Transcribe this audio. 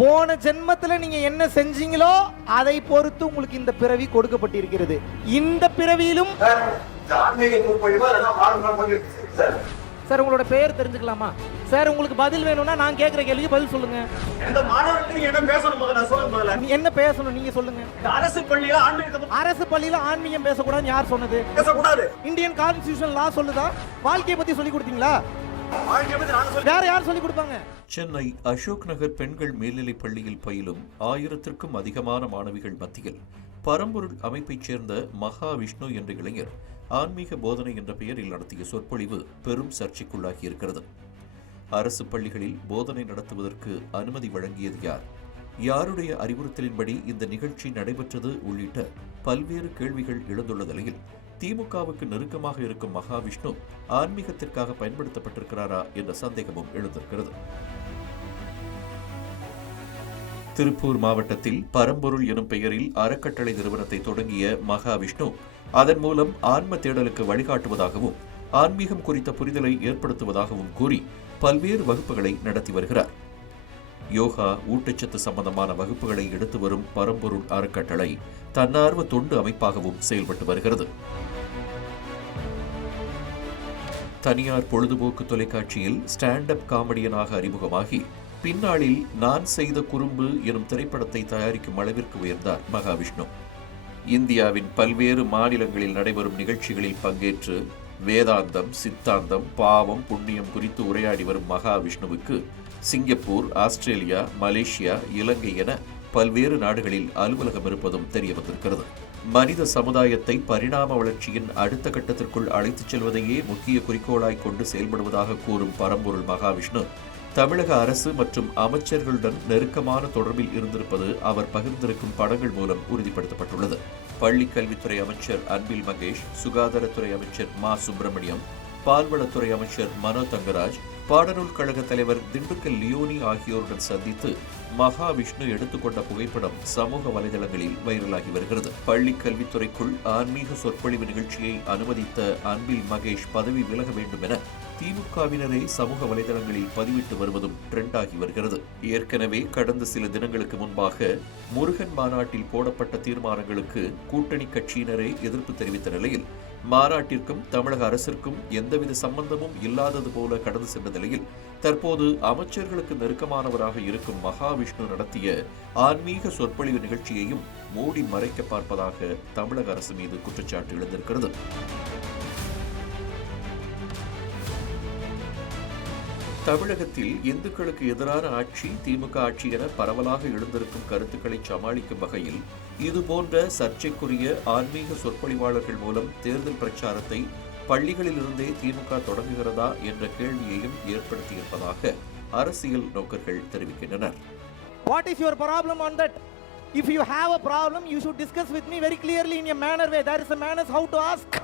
போன ஜென்மத்துல நீங்க என்ன செஞ்சீங்களோ அதை பொறுத்து உங்களுக்கு இந்த பிறவி கொடுக்கப்பட்டிருக்கிறது. இந்த பிறவியிலும் சார் உங்களோட பெயர் தெரிஞ்சுக்கலாமா? சார் உங்களுக்கு பதில் வேணும்னா நான் கேட்குற கேள்விக்கு பதில் சொல்லுங்க. என்ன பேசணும் என்ன பேசணும்? நீங்க சொல்லுங்க. அரசு பள்ளியில பத்தி அரசு பள்ளியில ஆன்மீகம் பேசக்கூடாதுன்னு யார் சொன்னது? பேசக்கூடாது. இந்தியன் கான்ஸ்டியூஷன் லா சொல்லுதா? வாழ்க்கையை பத்தி சொல்லி கொடுத்தீங்களா? வேற யார் சொல்லி கொடுப்பாங்க? சென்னை அசோக் நகர் பெண்கள் மேல்நிலைப் பள்ளியில் பயிலும் ஆயிரத்திற்கும் அதிகமான மாணவிகள் மத்தியில் பரம்பொருள் அமைப்பைச் சேர்ந்த மகா விஷ்ணு என்ற இளைஞர் ஆன்மீக போதனை என்ற பெயரில் நடத்திய சொற்பொழிவு பெரும் சர்ச்சைக்குள்ளாகி இருக்கிறது. அரசு பள்ளிகளில் போதனை நடத்துவதற்கு அனுமதி வழங்கியது யார்? யாருடைய அறிவுறுத்தலின்படி இந்த நிகழ்ச்சி நடைபெற்றது உள்ளிட்ட பல்வேறு கேள்விகள் எழுந்துள்ள நிலையில் திமுகவுக்கு நெருக்கமாக இருக்கும் மகாவிஷ்ணு ஆன்மீகத்திற்காக பயன்படுத்தப்பட்டிருக்கிறாரா என்ற சந்தேகமும் எழுந்திருக்கிறது. திருப்பூர் மாவட்டத்தில் பரம்பொருள் எனும் பெயரில் அறக்கட்டளை நிறுவனத்தை தொடங்கிய மகாவிஷ்ணு அதன் மூலம் ஆன்ம தேடலுக்கு வழிகாட்டுவதாகவும் ஆன்மீகம் குறித்த புரிதலை ஏற்படுத்துவதாகவும் கூறி பல்வேறு வகுப்புகளை நடத்தி வருகிறார். யோகா ஊட்டச்சத்து சம்பந்தமான வகுப்புகளை எடுத்து வரும் பரம்பொருள் அறக்கட்டளை தன்னார்வ தொண்டு அமைப்பாகவும் செயல்பட்டு வருகிறது. தனியார் பொழுதுபோக்கு தொலைக்காட்சியில் ஸ்டாண்ட் அப் காமெடியனாக அறிமுகமாகி பின்னாளில் நான் செய்த குறும்பு எனும் திரைப்படத்தை தயாரிக்கும் அளவிற்கு உயர்ந்தார் மகாவிஷ்ணு. இந்தியாவின் பல்வேறு மாநிலங்களில் நடைபெறும் நிகழ்ச்சிகளில் பங்கேற்று வேதாந்தம் சித்தாந்தம் பாவம் புண்ணியம் குறித்து உரையாடி வரும் மகாவிஷ்ணுவுக்கு சிங்கப்பூர் ஆஸ்திரேலியா மலேசியா இலங்கை என பல்வேறு நாடுகளில் அலுவலகம் இருப்பதும் தெரிய வந்திருக்கிறது மனித சமுதாயத்தை பரிணாம வளர்ச்சியின் அடுத்த கட்டத்திற்குள் அழைத்துச் செல்வதையே முக்கிய குறிக்கோளாய் கொண்டு செயல்படுவதாக கூறும் பரம்பொருள் மகாவிஷ்ணு தமிழக அரசு மற்றும் அமைச்சர்களுடன் நெருக்கமான தொடர்பில் இருந்திருப்பது அவர் பகிர்ந்திருக்கும் படங்கள் மூலம் உறுதிப்படுத்தப்பட்டுள்ளது. பள்ளிக்கல்வித்துறை அமைச்சர் அன்பில் மகேஷ் சுகாதாரத்துறை அமைச்சர் மா. சுப்பிரமணியம் பால்வளத்துறை அமைச்சர் மனோ தங்கராஜ் பாடநூல் கழக தலைவர் திண்டுக்கல் லியோனி ஆகியோருடன் சந்தித்து மகாவிஷ்ணு எடுத்துக்கொண்ட புகைப்படம் சமூக வலைதளங்களில் வைரலாகி வருகிறது. பள்ளி கல்வித்துறைக்குள் ஆன்மீக சொற்பொழிவு நிகழ்ச்சியை அனுமதித்த அன்பில் மகேஷ் பதவி விலக வேண்டும் என திமுகவினரே சமூக வலைதளங்களில் பதிவிட்டு வருவதும் ட்ரெண்ட் ஆகி வருகிறது. ஏற்கனவே கடந்த சில தினங்களுக்கு முன்பாக முருகன் மாநாட்டில் போடப்பட்ட தீர்மானங்களுக்கு கூட்டணி கட்சியினரே எதிர்ப்பு தெரிவித்த நிலையில் மாநாட்டிற்கும் தமிழக அரசிற்கும் எந்தவித சம்பந்தமும் இல்லாதது போல கடந்து சென்ற நிலையில் தற்போது அமைச்சர்களுக்கு நெருக்கமானவராக இருக்கும் மகாவிஷ்ணு நடத்திய ஆன்மீக சொற்பொழிவு நிகழ்ச்சியையும் மூடி மறைக்க பார்ப்பதாக தமிழக அரசு மீது குற்றச்சாட்டு எழுந்திருக்கிறது. தமிழகத்தில் இந்துக்களுக்கு எதிரான ஆட்சி திமுக ஆட்சி என பரவலாக எழுந்திருக்கும் கருத்துக்களை சமாளிக்கும் வகையில் இதுபோன்ற சர்ச்சைக்குரிய ஆன்மீக சொற்பொழிவாளர்கள் மூலம் தேர்தல் பிரச்சாரத்தை பள்ளிகளிலிருந்தே திமுக தொடங்குகிறதா என்ற கேள்வியையும் ஏற்படுத்தியிருப்பதாக அரசியல் நோக்கர்கள் தெரிவிக்கின்றனர். What is your problem on that if you have a problem you should discuss with me very clearly in a manner way there is a manners how to ask